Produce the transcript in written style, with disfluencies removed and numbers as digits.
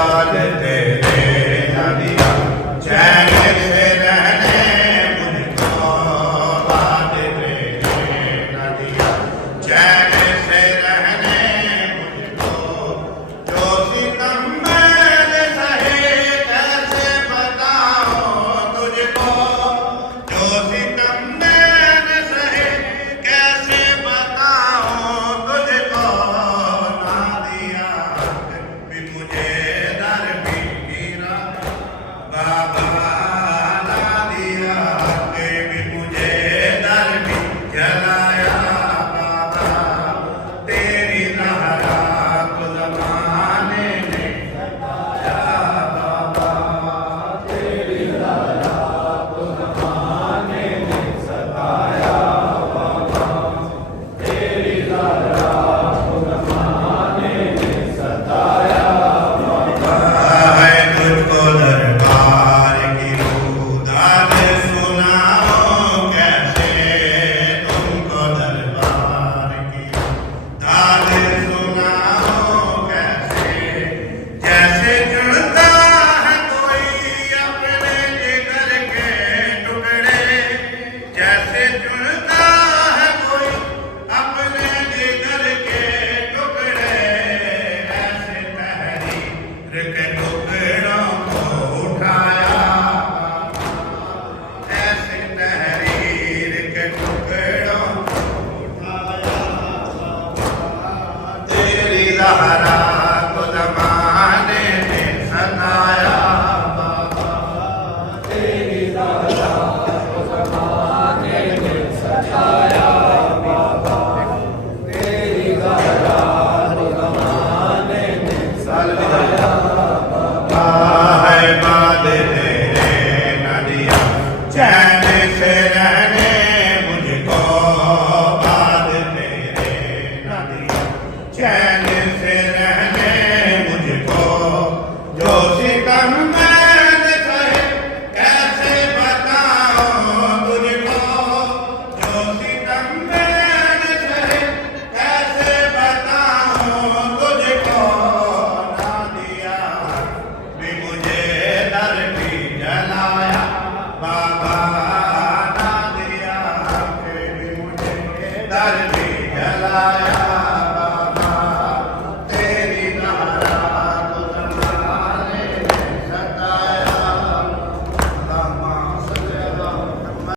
बाद तेरे न दिया चैन से रहने मुझको, बाद तेरे न दिया चैन से रहने मुझको। जो सितम मैंने सहे कैसे बताऊं तुझको, जो सितम मैंने सहे कैसे बताऊं तुझको। ना दिया भी मुझे दर भी गिरा बाबा, ना दिया भी मुझे दर भी जलाया बाबा। तेरी नाराज ज़माने ने सताया बाबा, तेरी नाराज ज़माने ने सताया बाबा, तेरी नाराज ज़माने ने सताया बाबा। है तुझको दरबार की रूदाद सुनाओ कैसे, तुमको दरबार की दाद सुनाओ कैसे। जैसे जुड़ता है कोई अपने जिगर के टुकड़े, जैसे जुड़ता है कोई अपने जिगर के टुकड़े। ऐसे तहरीर के टुकड़ों को उठाया, ऐसे तहरीर के टुकड़ों को उठाया। तेरी लहरा को ज़माने ने सताया बाबा, तेरी लहरा को ज़माने ने सताया बाबा, तेरी लहरा को ज़माने ने सताया बाबा। है बाद तेरे न दिया चैन से रहने मुझको, बाद तेरे न दिया चैन से रहने मुझको। जो सितम मैंने सहे कैसे बताऊं तुझको, जो सितम मैंने सहे कैसे बताऊं तुझको। ना दिया भी मुझे दर भी जलाया बाबा, ना दिया भी मुझे दर भी जलाया